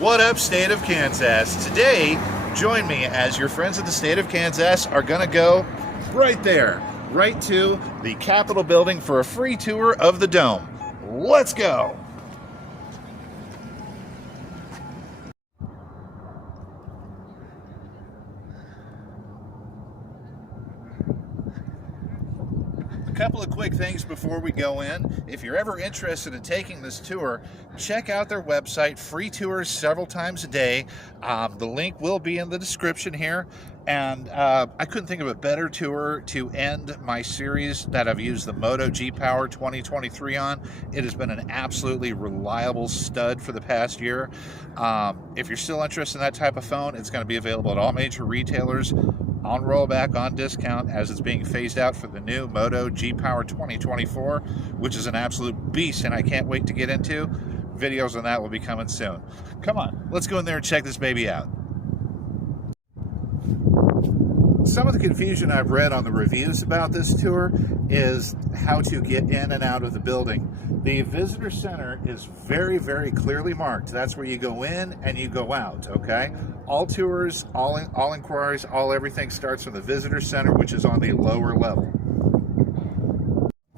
What up, state of Kansas? Today, join me as your friends of the state of Kansas are going to go right there, right to the Capitol building for a free tour of the Dome. Let's go! A couple of quick things before we go in. If you're ever interested in taking this tour, check out their website. Free tours several times a day. The link will be in the description here. And I couldn't think of a better tour to end my series that I've used the Moto G Power 2023 on. It has been an absolutely reliable stud for the past year. If you're still interested in that type of phone, it's going to be available at all major retailers on rollback, on discount, as it's being phased out for the new Moto G Power 2024, which is an absolute beast, and I can't wait to get into. Videos on that will be coming soon. Come on, let's go in there and check this baby out. Some of the confusion I've read on the reviews about this tour is how to get in and out of the building. The visitor center is very, very clearly marked. That's where you go in and you go out, okay? All tours, all inquiries, everything starts from the visitor center, which is on the lower level.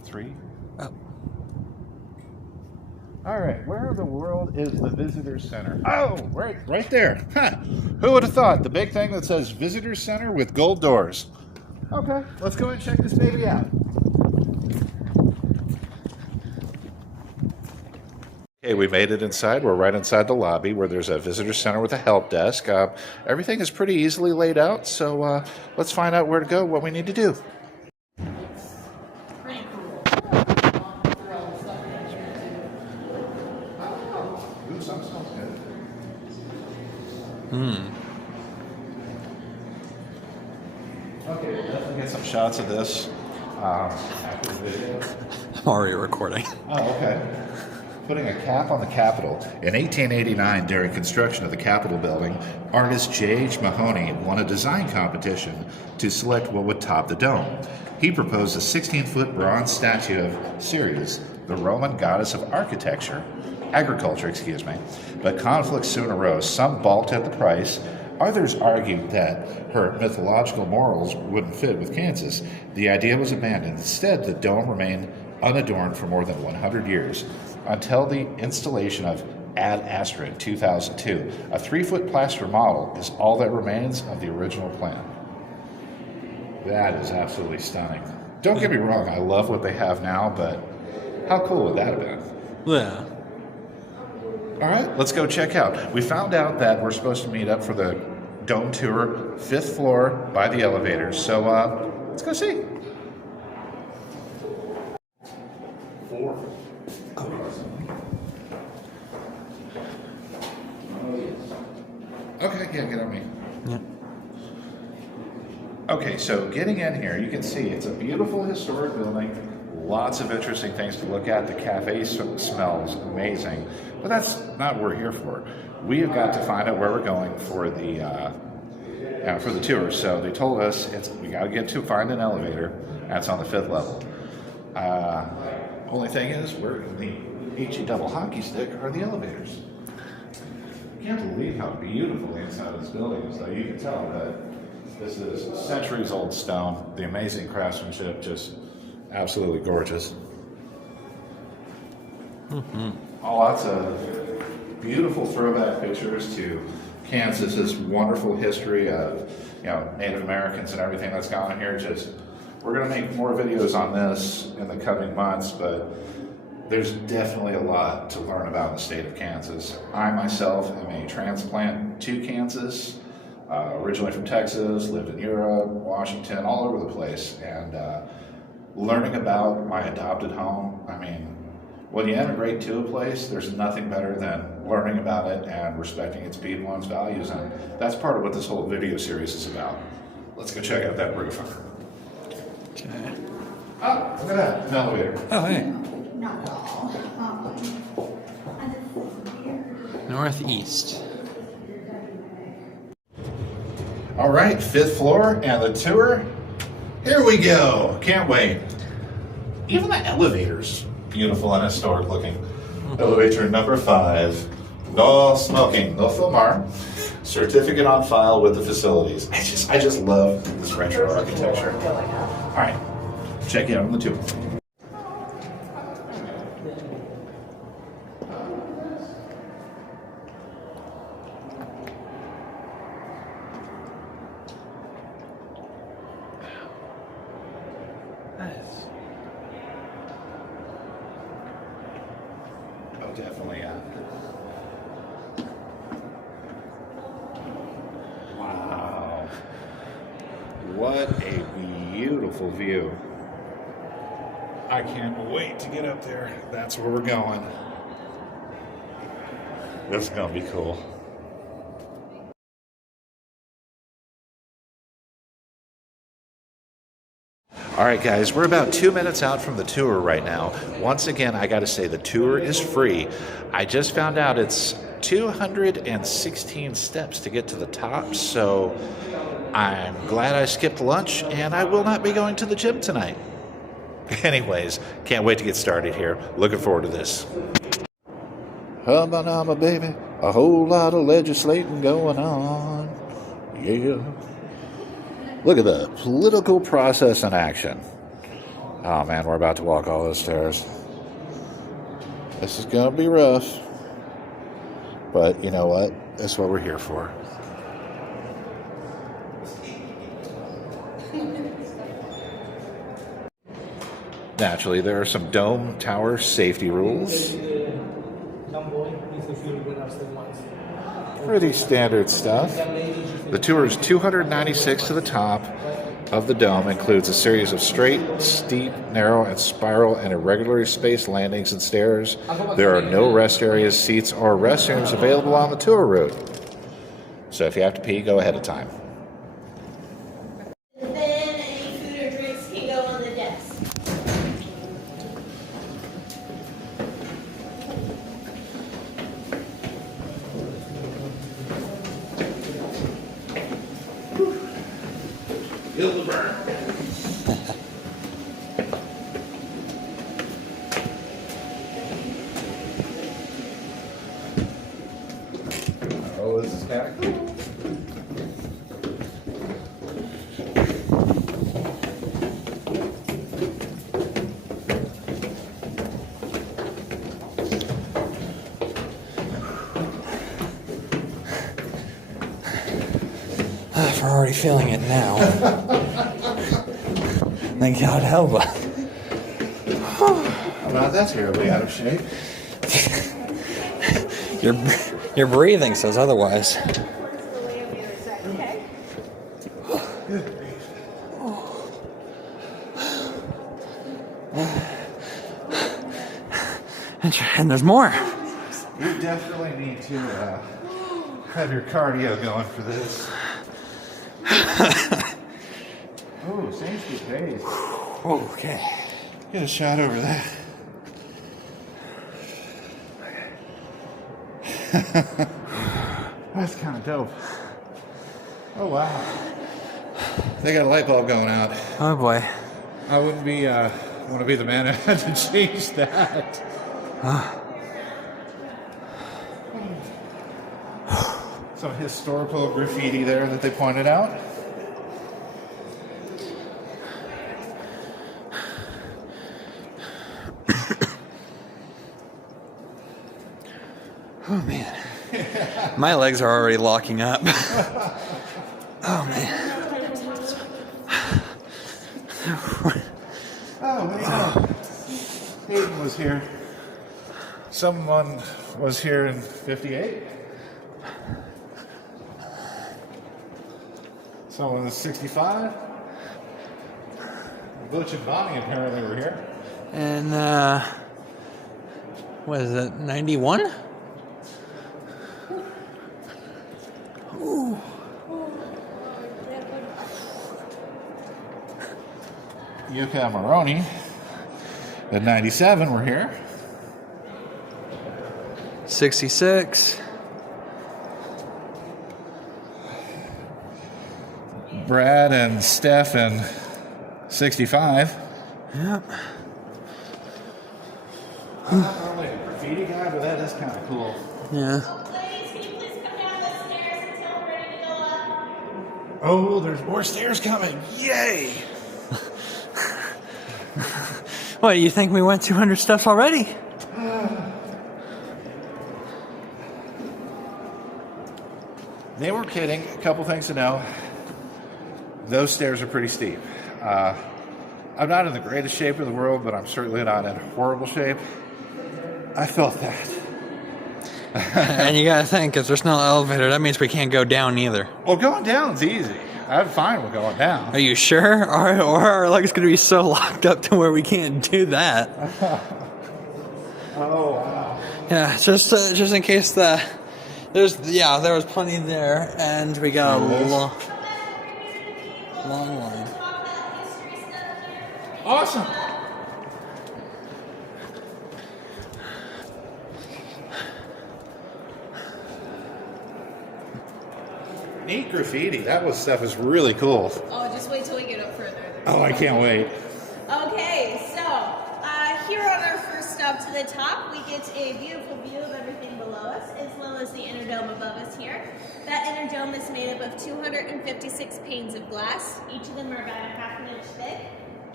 3. Oh. All right, where in the world is the visitor center? Oh, right there. Huh. Who would have thought? The big thing that says visitor center with gold doors. Okay, let's go and check this baby out. Okay, we made it inside. We're right inside the lobby where there's a visitor center with a help desk. Everything is pretty easily laid out, so let's find out where to go, what we need to do. Okay, we'll definitely get some shots of this after the video. I'm already recording. Oh, okay. Putting a cap on the Capitol. In 1889, during construction of the Capitol building, artist J.H. Mahoney won a design competition to select what would top the dome. He proposed a 16-foot bronze statue of Ceres, the Roman goddess of agriculture, but conflicts soon arose. Some balked at the price. Others argued that her mythological morals wouldn't fit with Kansas. The idea was abandoned. Instead, the dome remained unadorned for more than 100 years, until the installation of Ad Astra in 2002. A 3-foot plaster model is all that remains of the original plan. That is absolutely stunning. Don't get me wrong, I love what they have now, but how cool would that have been? Yeah. All right, let's go check out. We found out that we're supposed to meet up for the dome tour, 5th floor by the elevators. So let's go see. 4. Okay, yeah, get on me. Yeah. Okay, so getting in here, you can see it's a beautiful historic building. Lots of interesting things to look at. The cafe smells amazing, but that's not what we're here for. We have got to find out where we're going for the tour. So they told us we got to find an elevator. That's on the 5th level. Only thing is, we're in the HE double hockey stick are the elevators. I can't believe how beautiful the inside of this building is, though. You can tell that this is centuries-old stone. The amazing craftsmanship, just absolutely gorgeous. Lots of beautiful throwback pictures to Kansas's wonderful history of, Native Americans and everything that's gone on here. We're going to make more videos on this in the coming months, but there's definitely a lot to learn about the state of Kansas. I myself am a transplant to Kansas, originally from Texas, lived in Europe, Washington, all over the place, and learning about my adopted home. I mean, when you integrate to a place, there's nothing better than learning about it and respecting its people and its values, and that's part of what this whole video series is about. Let's go check out that roof. Okay. Oh, look at that, an elevator. Oh, hey. Not at all. Northeast. All right, 5th floor and the tour. Here we go. Can't wait. Even the elevator's beautiful and historic looking. Elevator number 5. No smoking, no fumar. Certificate on file with the facilities. I just love this retro architecture. All right, check it out on the tour. Oh, definitely, yeah. Wow. What a beautiful view. I can't wait to get up there. That's where we're going. This is going to be cool. All right, guys, we're about 2 minutes out from the tour right now. Once again, I got to say the tour is free. I just found out it's 216 steps to get to the top, so I'm glad I skipped lunch, and I will not be going to the gym tonight. Anyways, can't wait to get started here. Looking forward to this. Hubba baby, a whole lot of legislating going on. Yeah. Look at the political process in action. Oh man, we're about to walk all those stairs. This is gonna be rough. But you know what? That's what we're here for. Naturally, there are some dome tower safety rules. Pretty standard stuff. The tour is 296 to the top of the dome, includes a series of straight, steep, narrow, and spiral and irregularly spaced landings and stairs. There are no rest areas, seats, or restrooms available on the tour route. So if you have to pee, go ahead of time. Then any food or drinks can go on the desk. Feel the burn. Oh, this is kind of cool. If we're already feeling it now, then God help us. I'm not that terribly out of shape. Your breathing says otherwise. And there's more. You definitely need to have your cardio going for this. Oh, Sainsbury's Days. Okay. Get a shot over that. That's kind of dope. Oh wow. They got a light bulb going out. Oh boy. I wouldn't be want to be the man who had to change that. Some historical graffiti there that they pointed out. Oh man. My legs are already locking up. Oh man. Oh, what do you know? Hayden was here. Someone was here in 58. Someone was 65. Butch and Bonnie apparently were here. And what is it, 91? Ooh. Yuka Maroney at 97 were here. 66. Brad and Steph in 65. Yep. I'm not normally a graffiti guy, but that is kind of cool. Yeah. Ladies, can you please come down the stairs until we're ready to go up? Oh, there's more stairs coming. Yay! What, you think we went 200 steps already? They were kidding. A couple things to know. Those stairs are pretty steep. I'm not in the greatest shape in the world, but I'm certainly not in horrible shape. I felt that. And you gotta think, if there's no elevator, that means we can't go down either. Well, going down's easy. I'm fine with going down. Are you sure? Or are our legs gonna be so locked up to where we can't do that? Oh, wow. Yeah, just in case there was plenty there, and we got a long line. Awesome. Neat graffiti. That stuff is really cool. Oh, just wait till we get up further. Oh, I can't wait. Okay, so here on our first stop to the top, we get a beautiful view of everything below us, as well as the inner dome above us here. That inner dome is made up of 256 panes of glass. Each of them are about a half an inch thick,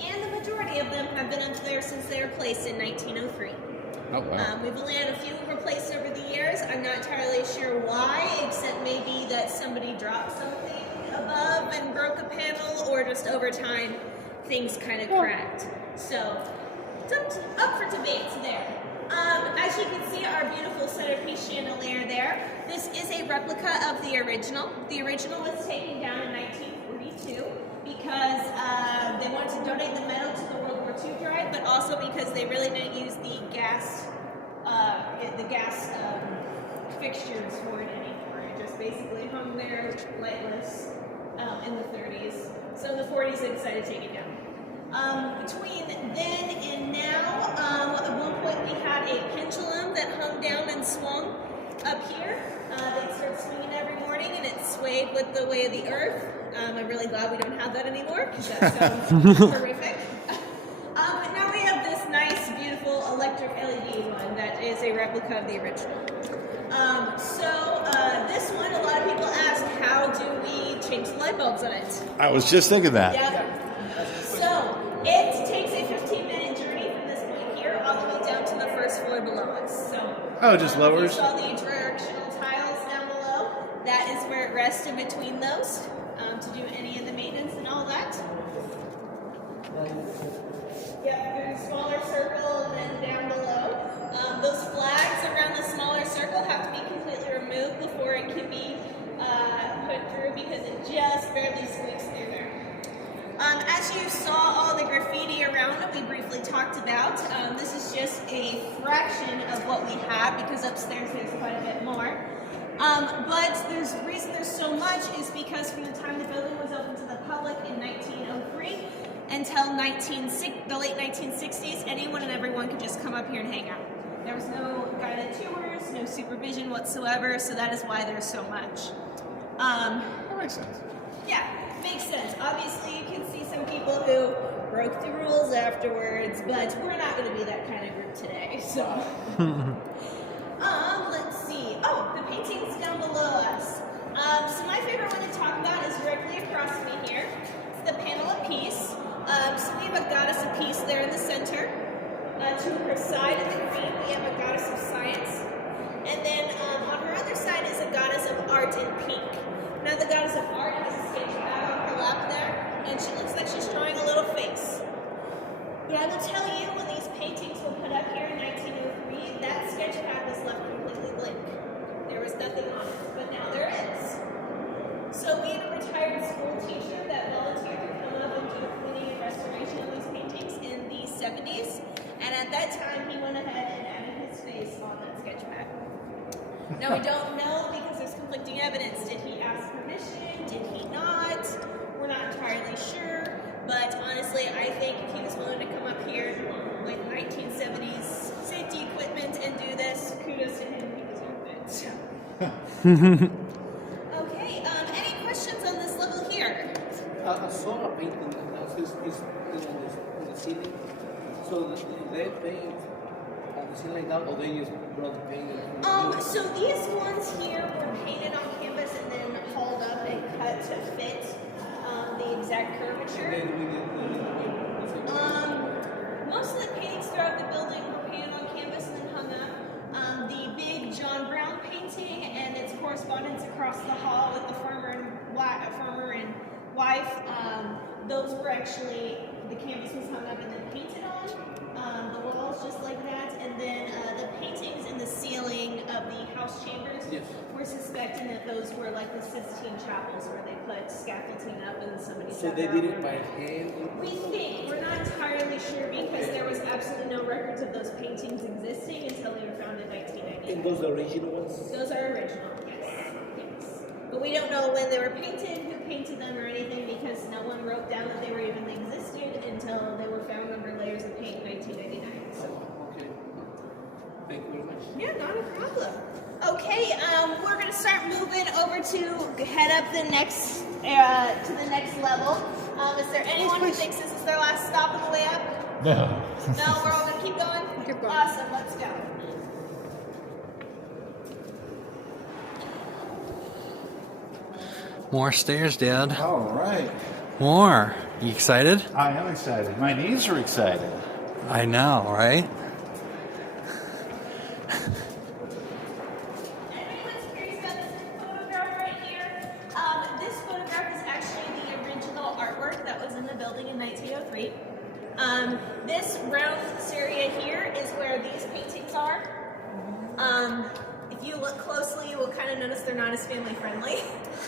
and the majority of them have been up there since they were placed in 1903. Oh, wow. We've only had a few replaced over the years. I'm not entirely sure why, except maybe that somebody dropped something above and broke a panel, or just over time things kind of cracked. So it's up for debate there. As you can see, our beautiful centerpiece chandelier there. This is a replica of the original. The original was taken down in 1942 because they wanted to donate the metal to the World War II drive, but also because they really didn't use the gas fixtures for it anymore. It just basically hung there lightless in the 30s. So in the 40s they decided to take it down. Between then and now, at one point we had a pendulum that hung down and swung up here. They'd start swinging every morning and it swayed with the way of the earth. I'm really glad we don't have that anymore because that sounds horrific. But now we have this nice, beautiful electric LED one that is a replica of the original. This one, a lot of people ask, how do we change the light bulbs on it? I was just thinking that. Yep. So it takes a 15-minute journey from this point here all the way down to the first floor below us. So Just lowers? You saw the directional tiles down below. That is where it rests in between those to do any of the maintenance and all that. Yep, there's a smaller circle and then down below. Those flags around the smaller circle have to be completely removed before it can be put through because it just barely squeaks through there. As you saw all the graffiti around it, we briefly talked about. This is just a fraction of what we have because upstairs there's quite a bit more. But the reason there's so much is because from the time the building was open to the public in 1903 until the late 1960s, anyone and everyone could just come up here and hang out. There was no guided tours, no supervision whatsoever, so that is why there's so much. That makes sense. Yeah, makes sense. Obviously, you can see some people who broke the rules afterwards, but we're not going to be that kind of group today, so. Let's see. Oh, the paintings down below us. So my favorite one to talk about is directly across from me here. It's the panel of peace. So we have a goddess of peace there in the center. To her side of the queen, we have a goddess of science. And then on her other side is a goddess of art in pink. Now the goddess of art has a sketch pad on her lap there, and she looks like she's drawing a little face. But I will tell you, when these paintings were put up here in 1903, that sketch pad was left completely blank. There was nothing on it, but now there is. So we had a retired school teacher that volunteered to come up and do a cleaning and restoration of these paintings in the 70s, and at that time he went ahead and added his face on that sketch pad. Now we don't know because there's conflicting evidence. Did he ask permission? Did he not? We're not entirely sure. But honestly, I think if he was willing to come up here with 1970s safety equipment and do this, kudos to him. He deserved it. So. Okay. Any questions on this level here? I saw a painting that is in the ceiling. So the red paint Is it like that, or they just brought the paint? So these ones here were painted on canvas and then hauled up and cut to fit the exact curvature. Most of the paintings throughout the building were painted on canvas and then hung up. The big John Brown painting and its correspondence across the hall with the farmer and wife, those were actually, the canvas was hung up and then painted on. The walls just like that, and then the paintings in the ceiling of the house chambers, we're suspecting that those were like the Sistine chapels where they put scaffolding up and somebody. So they did it by hand? We think. We're not entirely sure because there was absolutely no records of those paintings existing until they were found in 1998. And those are original ones? Those are original, yes. But we don't know when they were painted, who painted them or anything because no one wrote down that they were even existed until they were found under layers of paint in 1999. So. Okay. Thank you very much. Yeah, not a problem. Okay, we're gonna start moving over to head up the next to the next level. Is there anyone who thinks this is their last stop on the way up? No. No, we're all gonna keep going? Keep going. Awesome, let's go. More stairs, Dad. All right. More. You excited? I am excited. My knees are excited. I know, right? Anyone's curious about this photograph right here? This photograph is actually the original artwork that was in the building in 1903. This round area here is where these paintings are. If you look closely, you will kind of notice they're not as family friendly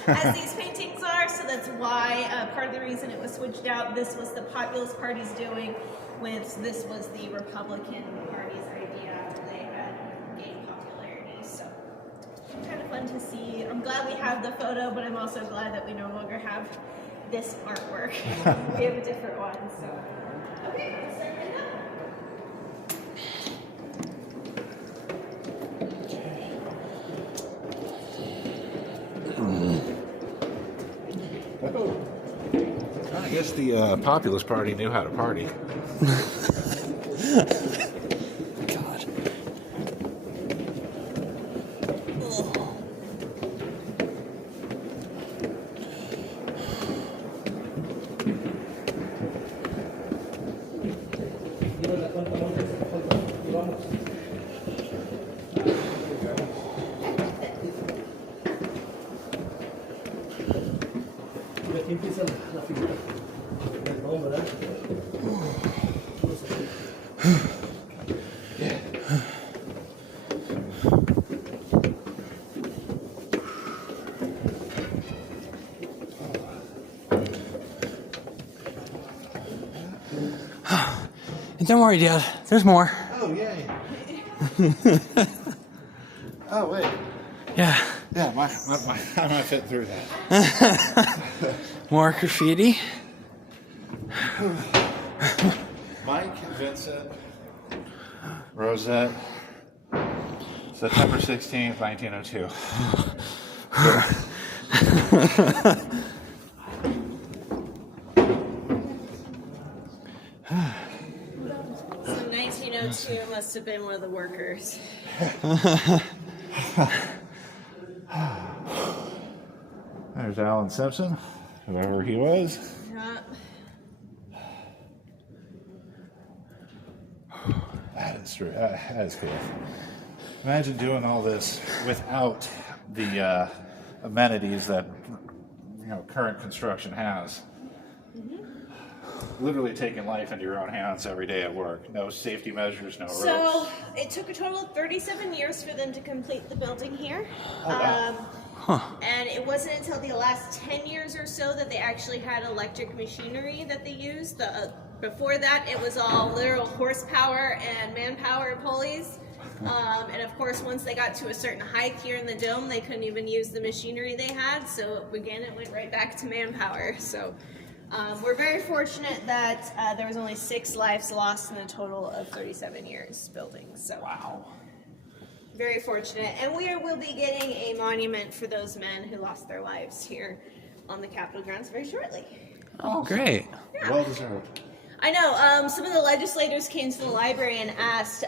as these paintings are, so that's why part of the reason it was switched out. This was the Populist Party's doing, this was the Republican Party's idea after they had gained popularity. So kind of fun to see. I'm glad we have the photo, but I'm also glad that we no longer have this artwork. We have a different one. So okay, let's start heading up. I guess the Populist Party knew how to party. God. Y aquí empieza la figura del nombre, ¿verdad? And don't worry, Dad. There's more. Oh, yay. Oh, wait. Yeah. Yeah, I might fit through that. More graffiti. Mike, Vincent, Rosette, September 16th, 1902. So 1902 must have been one of the workers. There's Alan Simpson, whoever he was. Yeah. That is true. That is cool. Imagine doing all this without the amenities that current construction has. Literally taking life into your own hands every day at work. No safety measures, no ropes. So it took a total of 37 years for them to complete the building here. And it wasn't until the last 10 years or so that they actually had electric machinery that they used. Before that, it was all literal horsepower and manpower pulleys. And of course, once they got to a certain height here in the dome, they couldn't even use the machinery they had. So again, it went right back to manpower. So we're very fortunate that there was only 6 lives lost in a total of 37 years building. So wow. Very fortunate. And we will be getting a monument for those men who lost their lives here on the Capitol grounds very shortly. Oh, great. Yeah. Well deserved. I know. Some of the legislators came to the library and asked,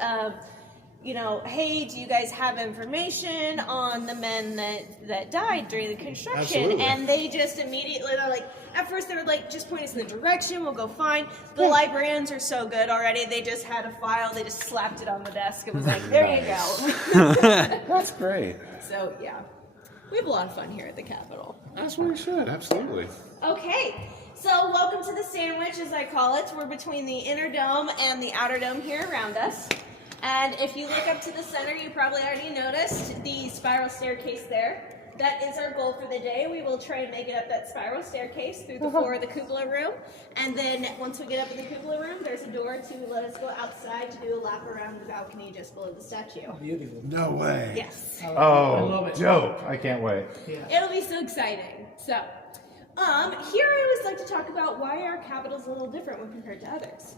hey, do you guys have information on the men that died during the construction? Absolutely. And they just immediately, they're like, at first they were like, just point us in the direction, we'll go find. The librarians are so good already, they just had a file, they just slapped it on the desk and was like, there you go. That's great. So, yeah. We have a lot of fun here at the Capitol. That's what we should, absolutely. Okay, so welcome to the sandwich, as I call it. We're between the inner dome and the outer dome here around us. And if you look up to the center, you probably already noticed the spiral staircase there. That is our goal for the day. We will try and make it up that spiral staircase through the floor of the cupola room. And then once we get up in the cupola room, there's a door to let us go outside to do a lap around the balcony just below the statue. Beautiful. No way. Yes. I Oh, love it. dope. I can't wait. Yeah. It'll be so exciting. So, here I always like to talk about why our capital's a little different when compared to others.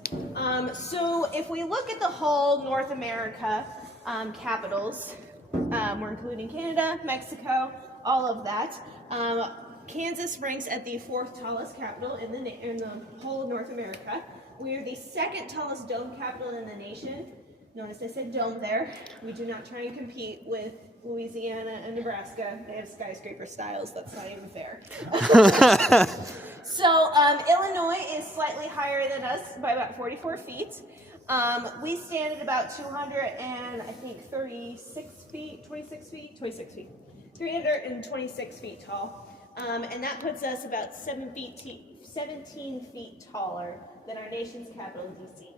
So if we look at the whole North America capitals, we're including Canada, Mexico, all of that. Kansas ranks at the 4th tallest capital in the whole of North America. We are the 2nd tallest dome capital in the nation. Notice I said dome there. We do not try and compete with Louisiana and Nebraska. They have skyscraper styles. That's not even fair. So Illinois is slightly higher than us by about 44 feet. We stand at about 326 feet, 326 feet tall. And that puts us about 17 feet taller than our nation's capital, D.C.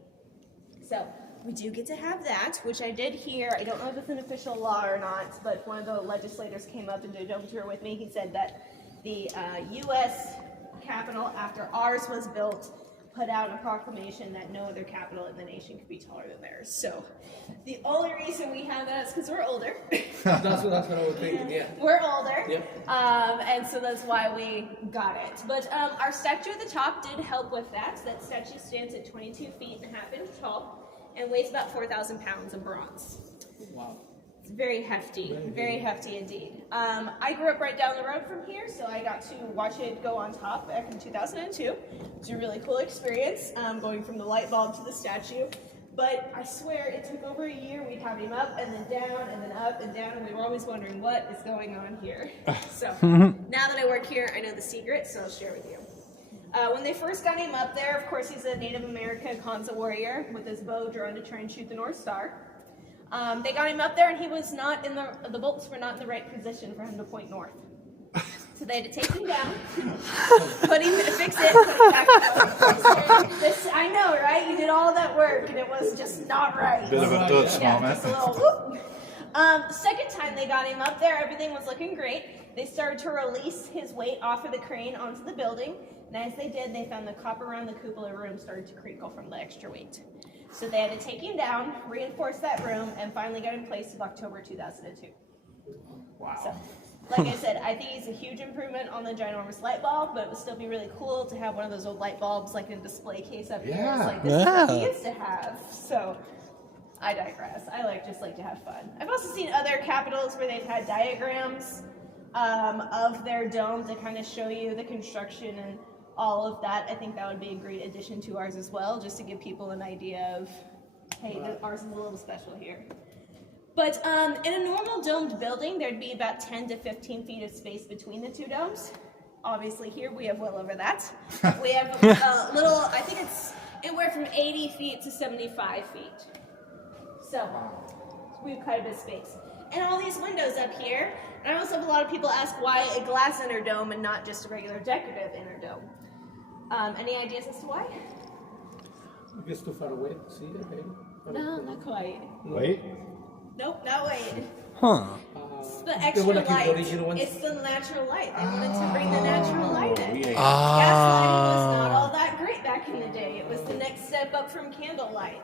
So we do get to have that, which I did hear. I don't know if it's an official law or not, but one of the legislators came up and did a dome tour with me. He said that the U.S. Capitol, after ours was built, put out a proclamation that no other capital in the nation could be taller than theirs. So the only reason we have that is because we're older. That's what I was thinking, yeah. We're older. Yep. And so that's why we got it. But our statue at the top did help with that. That statue stands at 22 feet and a half inch tall and weighs about 4,000 pounds of bronze. Wow. It's very hefty, very hefty indeed. I grew up right down the road from here, so I got to watch it go on top back in 2002. It was a really cool experience, going from the light bulb to the statue. But I swear it took over a year. We'd have him up and then down and then up and down, and we were always wondering what is going on here. So now that I work here, I know the secret, so I'll share with you. When they first got him up there, of course, he's a Native American Kansan warrior with his bow drawn to try and shoot the North Star. They got him up there, and he was not in the bolts were not in the right position for him to point north. So they had to take him down, fix it, put him back up. I know, right? You did all that work, and it was just not right. Bit of a dutz moment. Just a little whoop. Second time they got him up there, everything was looking great. They started to release his weight off of the crane onto the building, and as they did, they found the copper around the cupola room started to crinkle from the extra weight. So they had to take him down, reinforce that room, and finally got him placed in October 2002. Wow. So, like I said, I think it's a huge improvement on the ginormous light bulb, but it would still be really cool to have one of those old light bulbs like in a display case up here. It's like, this is what we used to have. So, I digress. I just like to have fun. I've also seen other capitals where they've had diagrams of their dome to kind of show you the construction and all of that. I think that would be a great addition to ours as well, just to give people an idea of, hey, ours is a little special here. But in a normal domed building, there'd be about 10 to 15 feet of space between the two domes. Obviously here we have well over that. We have a little, I think it's anywhere from 80 feet to 75 feet. So we have quite a bit of space. And all these windows up here, and I also have a lot of people ask why a glass inner dome and not just a regular decorative inner dome. Any ideas as to why? I guess too far away to see it, maybe? No, not quite. Wait. Nope, not wait. Huh. It's the extra light. It's the natural light. They wanted to bring the natural light in. Gaslighting was not all that great back in the day. It was the next step up from candlelight.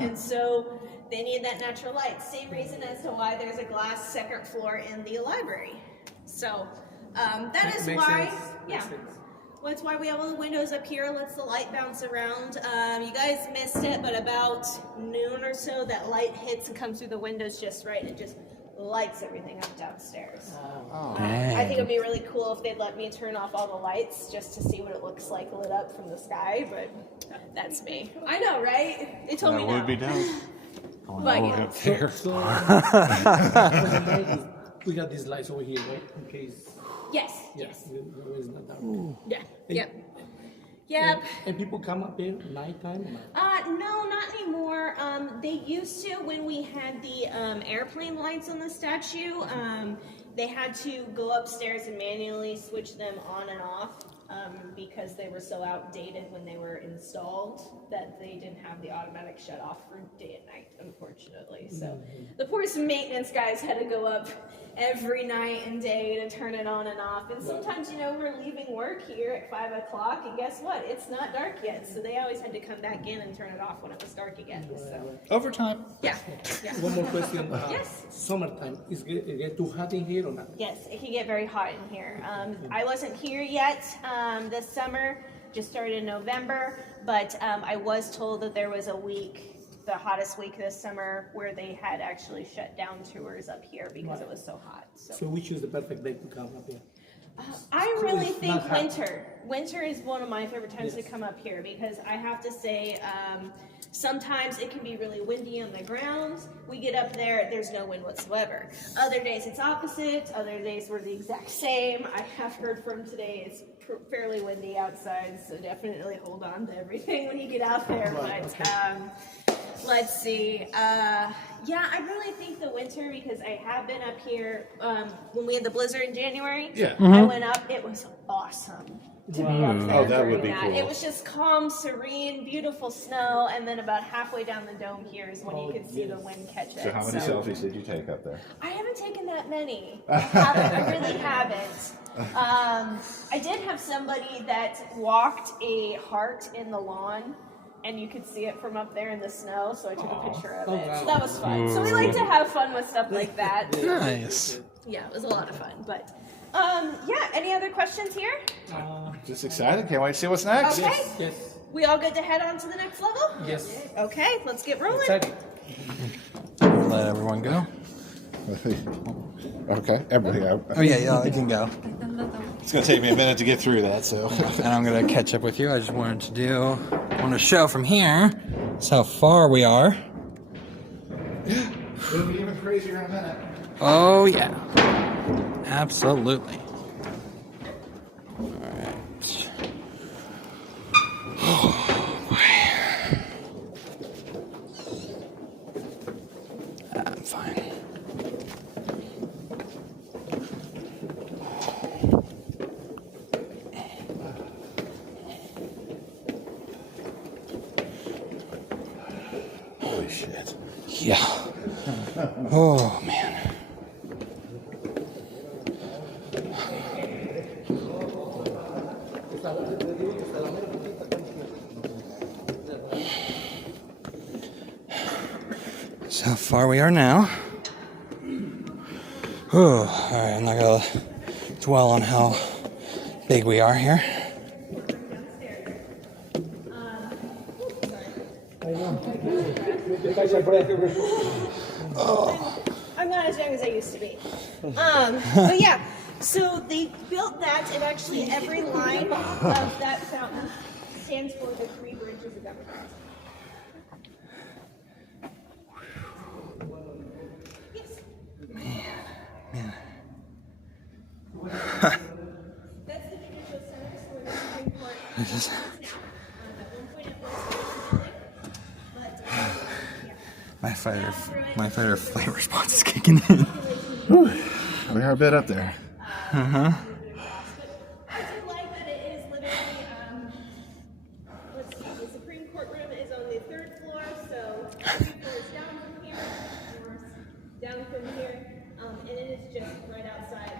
And so they needed that natural light. Same reason as to why there's a glass second floor in the library. So that is why, well, that's why we have all the windows up here, lets the light bounce around. You guys missed it, but about noon or so, that light hits and comes through the windows just right, and it just lights everything up downstairs. I think it would be really cool if they'd let me turn off all the lights just to see what it looks like lit up from the sky, but that's me. I know, right? They told me no. That would be dope. But yeah. So we got these lights over here, right? In case, Yes. yes, it's not dark. Yeah. Yep. Yep. And people come up here nighttime or not? No, not anymore. They used to when we had the airplane lights on the statue. They had to go upstairs and manually switch them on and off because they were so outdated when they were installed that they didn't have the automatic shut off for day and night, unfortunately. So the poor maintenance guys had to go up every night and day to turn it on and off. And sometimes, you know, we're leaving work here at 5 o'clock, and guess what? It's not dark yet. So they always had to come back in and turn it off when it was dark again. So Overtime. yeah. One more question. Yes. Summertime, is it get too hot in here or not? Yes, it can get very hot in here. I wasn't here yet this summer, just started in November, but I was told that there was a week, the hottest week this summer, where they had actually shut down tours up here because it was so hot. So which is the perfect day to come up here? I really It's think not hot. winter. Winter is one of my favorite times to come up here because I have to say, sometimes it can be really windy on the ground. We get up there, there's no wind whatsoever. Other days it's opposite. Other days we're the exact same. I have heard from today it's fairly windy outside, so definitely hold on to everything when you get out there. Let's see. Yeah, I really think the winter because I have been up here when we had the blizzard in January. Yeah. I went up. It was awesome to be up there. Oh, that would during be cool. It was just calm, serene, beautiful snow, and then about halfway down the dome here is when you could see the wind catch it. So how many selfies did you take up there? I haven't taken that many. I really haven't. I did have somebody that walked a heart in the lawn, and you could see it from up there in the snow, so I took a picture of it. So that was fun. So we like to have fun with stuff like that. Nice. Yeah, it was a lot of fun. But yeah, any other questions here? Just excited. Can't wait to see what's next. Okay. Yes. We all good to head on to the next level? Yes. Okay, let's get rolling. Exciting. Let everyone go. Okay. Everybody out. Oh yeah, you can go. It's going to take me a minute to get through that, so. And I'm gonna catch up with you. I just wanted to show from here. That's how far we are. It'll be even crazier in a minute. Oh yeah, absolutely. All right. Oh boy. I'm fine. Holy shit. Yeah. Oh man. So far we are now. Oh, all right, I'm not gonna dwell on how big we are here. I'm not as young as I used to be. But yeah, so they built that, and actually every line of that fountain stands for the 3 branches of government. Yes. Man. That's the judicial center, so where the Supreme Court This is- at one point it was but yeah. my fight or flight response is kicking in. We are a bit up there. Uh-huh. I do like that it is literally, let's see, the Supreme Court room is on the 3rd floor, so 3 floors down from here, or down from here, and it is just right outside.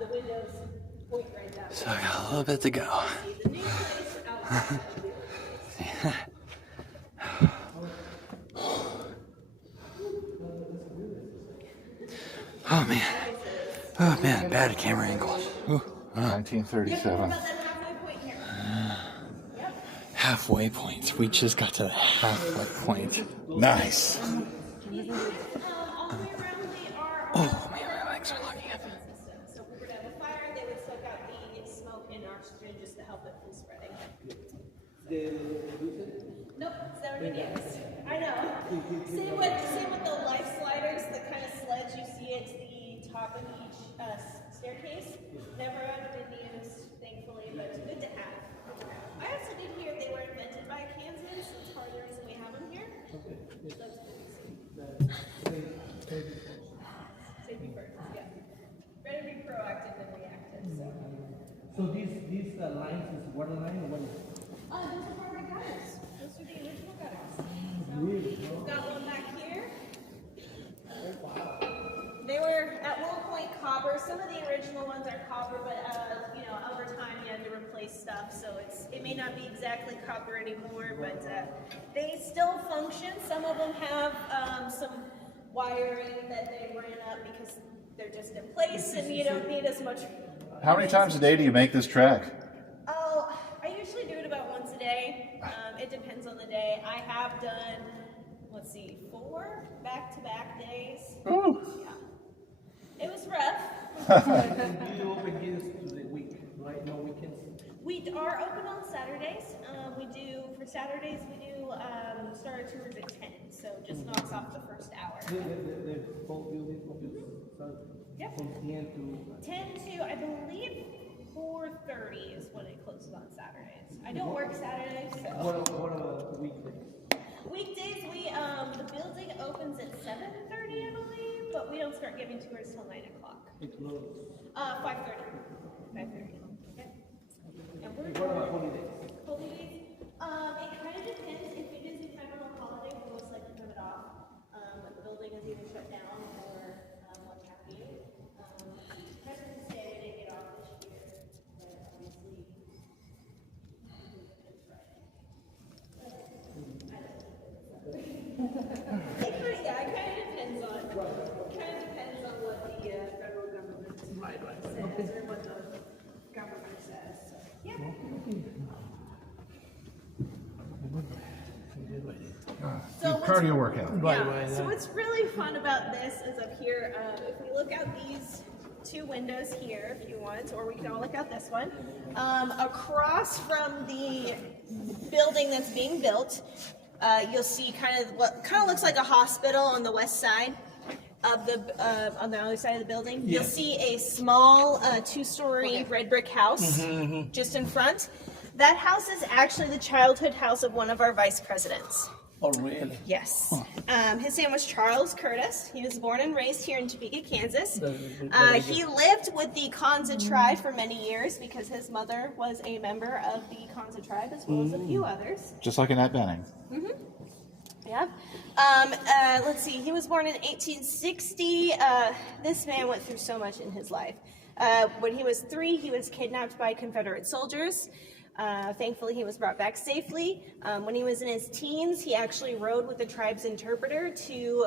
The windows point right down. So I got a little bit to go. See the new place outside of the old place. Oh man, bad camera angles. Ooh. 1937. About that halfway point here. Halfway point. We just got to the halfway point. Nice. All the way around they are Oh man, my legs are locking up. system. So if we were to have a fire, they would soak out the smoke and oxygen just to help it from spreading. Nope, 70 years. I know. Same with the life sliders, the kind of sleds you see at the top of each staircase. Never been used, thankfully, but it's good to have. I also did hear they were invented by Kansans. It's part of the reason we have them here. That's good. Safety first, yeah. Better be proactive than reactive. So these lines is water line or what is it? Those are part of the gutters. Those are the original gutters. Really? We've got one back here. They were at one point copper. Some of the original ones are copper, but over time you had to replace stuff, so it may not be exactly copper anymore, but they still function. Some of them have some wiring that they ran up because they're just in place, and you don't need as much. How many times a day do you make this track? Oh, I usually do it about once a day. It depends on the day. I have done, 4 back-to-back days. Ooh. Yeah. It was rough. You open here to the week, right? No weekends? We are open on Saturdays. For Saturdays, we do start our tours at 10, so just knocks off the first hour. The both buildings open Yep. from 10 to... 10 to, I believe, 4:30 is when it closes on Saturdays. I don't work Saturdays, so. What about the weekdays? Weekdays, the building opens at 7:30, I believe, but we don't start giving tours till 9 o'clock. It closes. 5:30. 5:30. Okay. And we're What about holidays? holidays. It kind of depends. If it is a federal holiday, we'll most likely have it off. The building is either shut down or what have you. President's Day, they didn't get off this year, but obviously, it kind of depends on what the federal government says or what the government says. So, yeah. So Cardio workout. yeah. So what's really fun about this is up here. If we look out these 2 windows here, if you want, or we can all look out this one. Across from the building that's being built, you'll see kind of what kind of looks like a hospital on the west side of the on the other side of the building. Yes. You'll see a small 2-story red brick house just in front. That house is actually the childhood house of one of our vice presidents. Oh, really? Yes. His name was Charles Curtis. He was born and raised here in Topeka, Kansas. He lived with the Kansan tribe for many years because his mother was a member of the Kansan tribe as well as a few others. Just like Annette Benning. Yeah. Let's see. He was born in 1860. This man went through so much in his life. When he was 3, he was kidnapped by Confederate soldiers. Thankfully, he was brought back safely. When he was in his teens, he actually rode with the tribe's interpreter to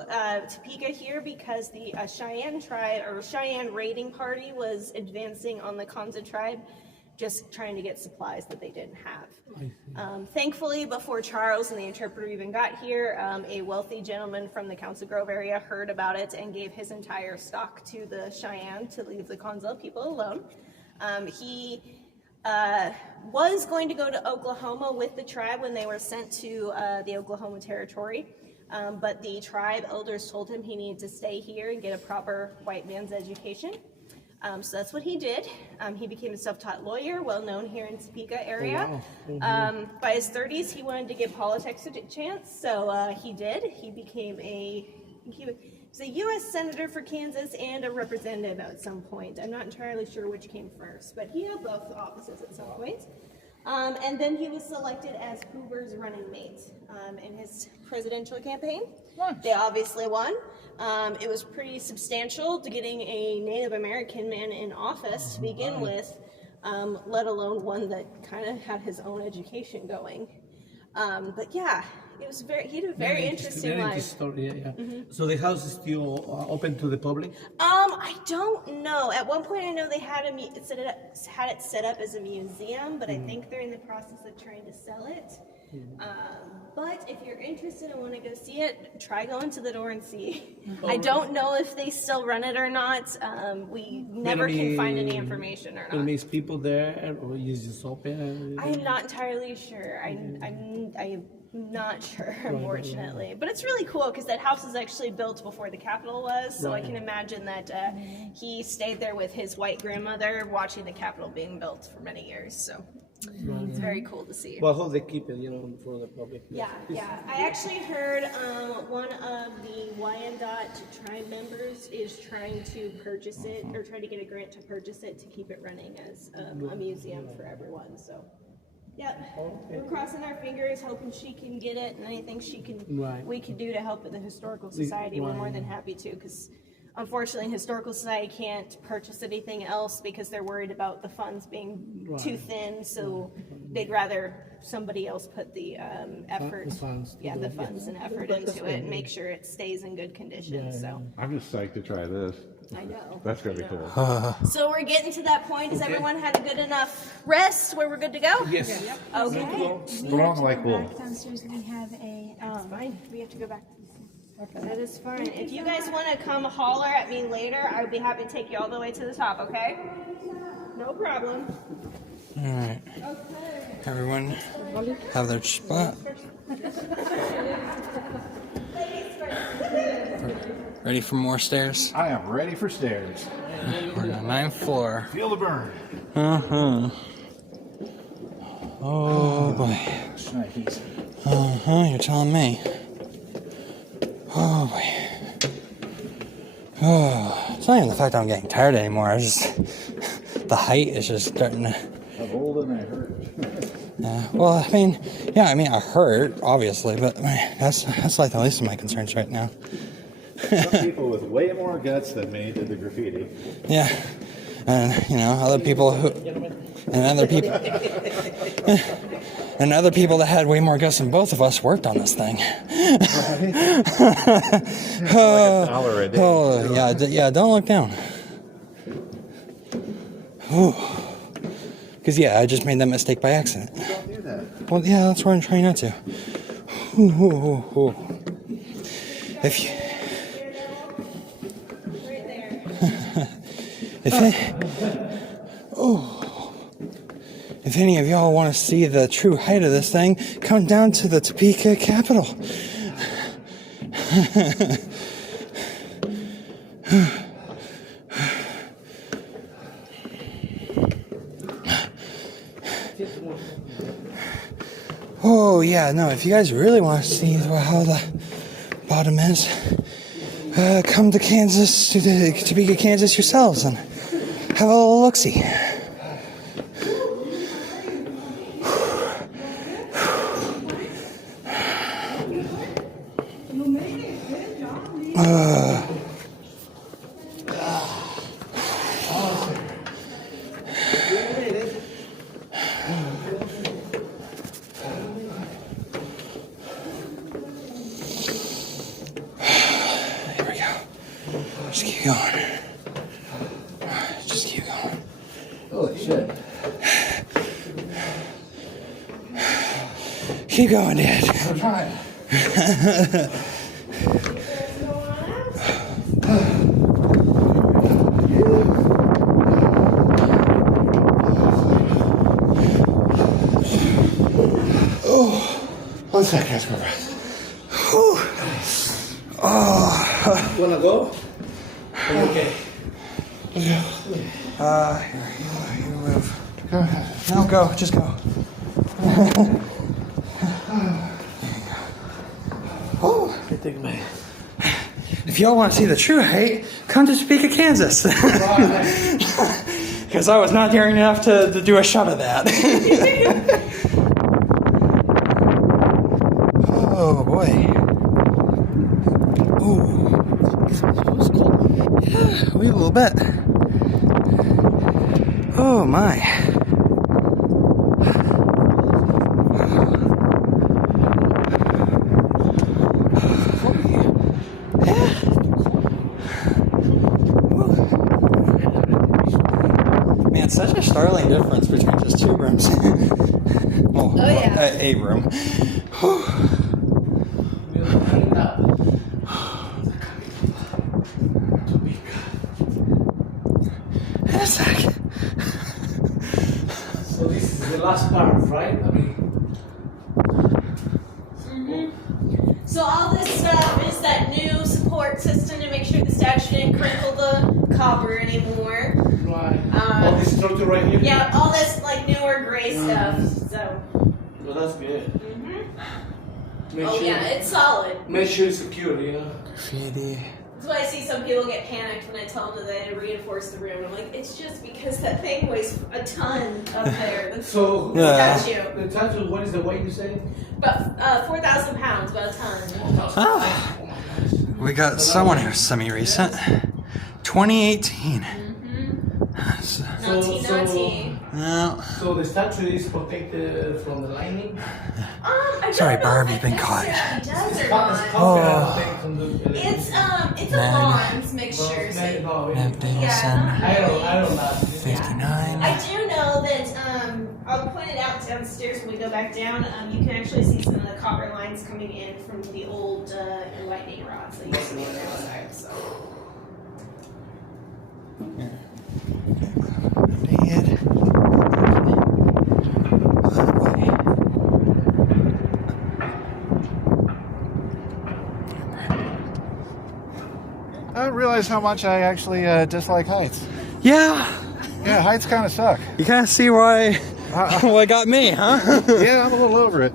Topeka here because the Cheyenne tribe or Cheyenne raiding party was advancing on the Kansan tribe, just trying to get supplies that they didn't have. Thankfully, before Charles and the interpreter even got here, a wealthy gentleman from the Council Grove area heard about it and gave his entire stock to the Cheyenne to leave the Kansan people alone. He was going to go to Oklahoma with the tribe when they were sent to the Oklahoma Territory, but the tribe elders told him he needed to stay here and get a proper white man's education. So that's what he did. He became a self-taught lawyer, well known here in Topeka area. By his 30s, he wanted to give politics a chance, so he did. He became He's a U.S. Senator for Kansas and a representative at some point. I'm not entirely sure which came first, but he held both offices at some point. And then he was selected as Hoover's running mate in his presidential campaign. They obviously won. It was pretty substantial to getting a Native American man in office to begin with, let alone one that kind of had his own education going. But yeah, it was he had a very interesting life. Story, yeah. So the house is still open to the public? I don't know. At one point, I know they had it set up as a museum, but I think they're in the process of trying to sell it. But if you're interested and want to go see it, try going to the door and see. I don't know if they still run it or not. We never can find any information or not. It means people there, or is it just open? I'm not entirely sure. I Not sure, unfortunately. But it's really cool because that house is actually built before the Capitol was, so I can imagine that he stayed there with his white grandmother watching the Capitol being built for many years, so it's very cool to see. But how they keep it, for the public. Yeah. I actually heard one of the Wyandotte Tribe members is trying to purchase it, or trying to get a grant to purchase it to keep it running as a museum for everyone, so. Yep, we're crossing our fingers, hoping she can get it, and anything we can do to help the Historical Society, we're more than happy to, because unfortunately, Historical Society can't purchase anything else because they're worried about the funds being too thin, so they'd rather somebody else put the effort, the funds and effort into it and make sure it stays in good condition, so. I'm just psyched to try this. I know. That's going to be cool. So we're getting to that point. Has everyone had a good enough rest where we're good to go? Yes. Okay. Put on the white wool. Downstairs we have a That's fine. We have to go back. That is fine. If you guys want to come holler at me later, I would be happy to take you all the way to the top, okay? No problem. All right. Everyone have their spot. Ready for more stairs? I am ready for stairs. We're on 9th floor. Feel the burn. Oh boy. Shnikes. You're telling me. Oh boy. Oh, it's not even the fact that I'm getting tired anymore. I just the height is just starting to. I'm old and I hurt. Well, I mean, I hurt obviously, but that's like the least of my concerns right now. Some people with way more guts than me did the graffiti. Yeah, and other people and other people that had way more guts than both of us worked on this thing. $1 a day. Oh yeah, don't look down. Because I just made that mistake by accident. Don't do that. Well, yeah, that's why I'm trying not to. If you. If any of y'all want to see the true height of this thing, come down to the Topeka Capitol. Oh yeah, no, if you guys really want to see how the bottom is, come to Kansas, to Topeka, Kansas yourselves and have a little look-see. Just keep going. Just keep going. Holy shit. Keep going, Dad. I'm trying. One second, let's go back. Wanna go? Okay. You move. Go ahead. No, go. Just go. I think my. If y'all want to see the true height, come to Topeka, Kansas. Because I was not daring enough to do a shot of that. Oh boy. Ooh. Yeah, a little bit. Oh my. Man, such a startling difference between just two rooms. Well, a room. So this is the last part, right? I mean, So all this stuff is that new support system to make sure the statue didn't crinkle the copper anymore. Right. All this structure right here? Yeah, all this like newer gray stuff. So. Well, that's good. Make Oh sure, yeah, it's solid. Make sure it's secure, you know? Graffiti. That's why I see some people get panicked when I tell them that they had to reinforce the room. I'm like, it's just because that thing weighs a ton up there. The So, Yeah. statue. the tattoo, what is the weight you say? About 4,000 pounds, about a ton. Oh, we got someone who's semi-recent. 2018. So- Naughty, naughty. no. So the statue is protected from the lightning? I don't Sorry, know Barb, if you've been it caught. necessarily does or It's not. protected from the It's a Nine. bronze mixture. So Nev Danielson. Yeah. I don't know. 59. I do know that I'll point it out downstairs when we go back down. You can actually see some of the copper lines coming in from the old lightning rods that used to be on the outside. So. Dad. I didn't realize how much I actually dislike heights. Yeah, Yeah, heights kind of suck. you kind of see why what got me, huh? Yeah, I'm a little over it.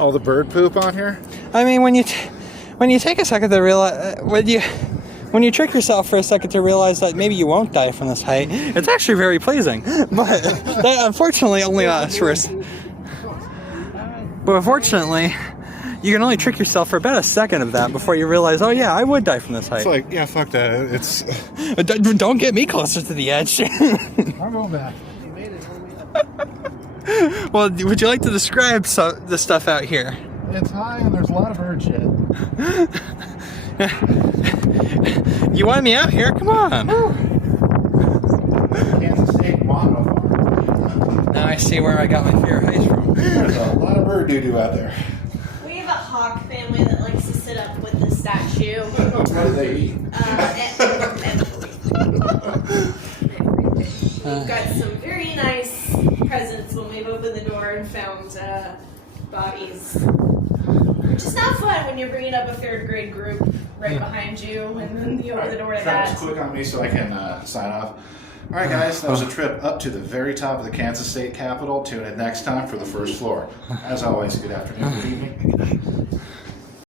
All the bird poop on here. I mean, when you take a second to realize when you trick yourself for a second to realize that maybe you won't die from this height, it's actually very pleasing. But that unfortunately only lasts for. But unfortunately, you can only trick yourself for about a second of that before you realize, oh yeah, I would die from this height. It's like, yeah, fuck that. It's. Don't get me closer to the edge. I'm going back. Well, would you like to describe the stuff out here? It's high and there's a lot of bird shit. You want me out here? Come on. Kansas State mono farm. Now I see where I got my favorite heights from. There's a lot of bird doo-doo out there. We have a hawk family that likes to sit up with the statue. What do they eat? We've got some very nice presents when we've opened the door and found bodies. Which is not fun when you're bringing up a third grade group right behind you and then you open the door to Travis, that. quick on me so I can sign off. All right, guys, that was a trip up to the very top of the Kansas State Capitol. Tune in next time for the first floor. As always, good afternoon, good evening, and good night.